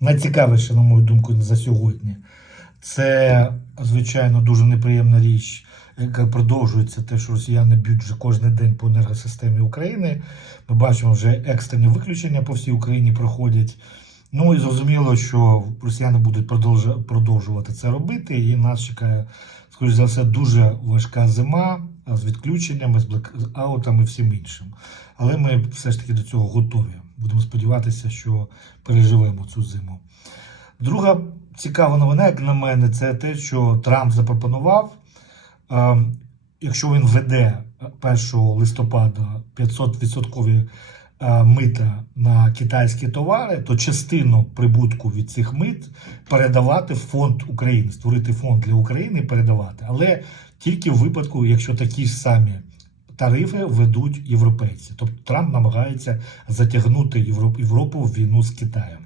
найцікавіше, на мою думку, за сьогодні. Це, звичайно, дуже неприємна річ, яка продовжується те, що росіяни б'ють вже кожен день по енергосистемі України. Ми бачимо вже екстрені виключення по всій Україні проходять. Ну і зрозуміло, що росіяни будуть продовжувати це робити, і нас чекає, скоріш за все, дуже важка зима з відключеннями, з блекаутами і всім іншим. Але ми все ж таки до цього готові. Будемо сподіватися, що переживемо цю зиму. Друга цікава новина, як на мене, це те, що Трамп запропонував, е, якщо він введе 1 листопада 500% е, мита на китайські товари, то частину прибутку від цих мит передавати в фонд України, створити фонд для України і передавати. Але тільки в випадку, якщо такі ж самі тарифи ведуть європейці. Тобто Трамп намагається затягнути Європ- Європу в війну з Китаєм.